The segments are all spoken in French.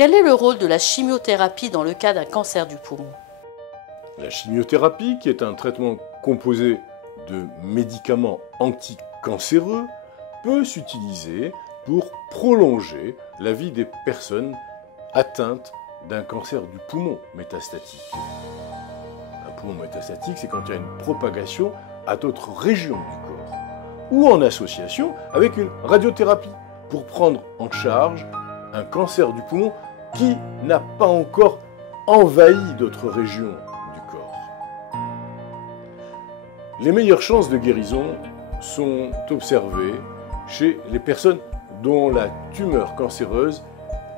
Quel est le rôle de la chimiothérapie dans le cas d'un cancer du poumon? La chimiothérapie, qui est un traitement composé de médicaments anticancéreux, peut s'utiliser pour prolonger la vie des personnes atteintes d'un cancer du poumon métastatique. Un poumon métastatique, c'est quand il y a une propagation à d'autres régions du corps, ou en association avec une radiothérapie, pour prendre en charge un cancer du poumon qui n'a pas encore envahi d'autres régions du corps. Les meilleures chances de guérison sont observées chez les personnes dont la tumeur cancéreuse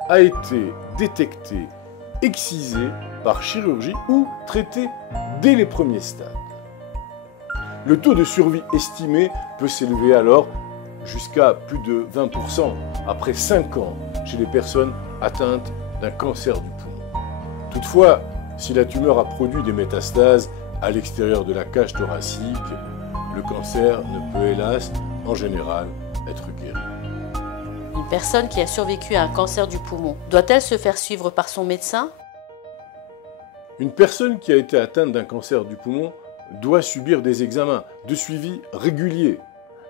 a été détectée, excisée par chirurgie ou traitée dès les premiers stades. Le taux de survie estimé peut s'élever alors jusqu'à plus de 20% après 5 ans chez les personnes atteintes d'un cancer du poumon. Toutefois, si la tumeur a produit des métastases à l'extérieur de la cage thoracique, le cancer ne peut hélas, en général, être guéri. Une personne qui a survécu à un cancer du poumon, doit-elle se faire suivre par son médecin? Une personne qui a été atteinte d'un cancer du poumon doit subir des examens de suivi réguliers.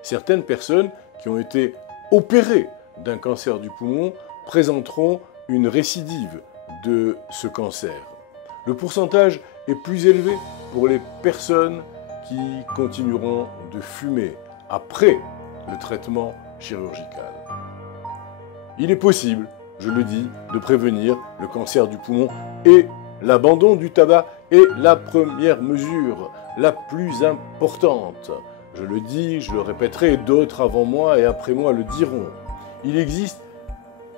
Certaines personnes qui ont été opérées d'un cancer du poumon présenteront une récidive de ce cancer. Le pourcentage est plus élevé pour les personnes qui continueront de fumer après le traitement chirurgical. Il est possible, je le dis, de prévenir le cancer du poumon et l'abandon du tabac est la première mesure, la plus importante. Je le dis, je le répéterai, d'autres avant moi et après moi le diront. Il existe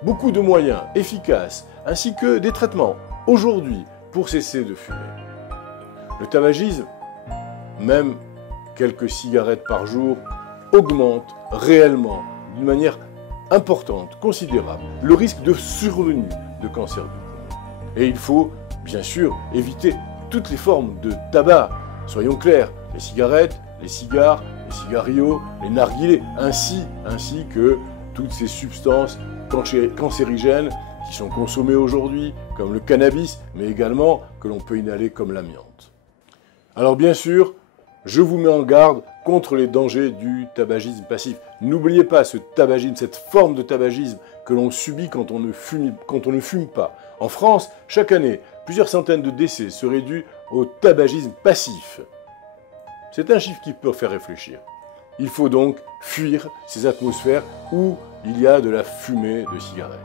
beaucoup de moyens efficaces ainsi que des traitements aujourd'hui pour cesser de fumer. Le tabagisme, même quelques cigarettes par jour, augmente réellement d'une manière importante, considérable, le risque de survenue de cancer du poumon. Et il faut, bien sûr, éviter toutes les formes de tabac. Soyons clairs, les cigarettes, les cigares, les cigarios, les narguilés, ainsi que toutes ces substances cancérigènes qui sont consommées aujourd'hui, comme le cannabis, mais également que l'on peut inhaler comme l'amiante. Alors bien sûr, je vous mets en garde contre les dangers du tabagisme passif. N'oubliez pas ce tabagisme, cette forme de tabagisme que l'on subit quand on ne fume pas. En France, chaque année, plusieurs centaines de décès seraient dus au tabagisme passif. C'est un chiffre qui peut faire réfléchir. Il faut donc fuir ces atmosphères où il y a de la fumée de cigarettes.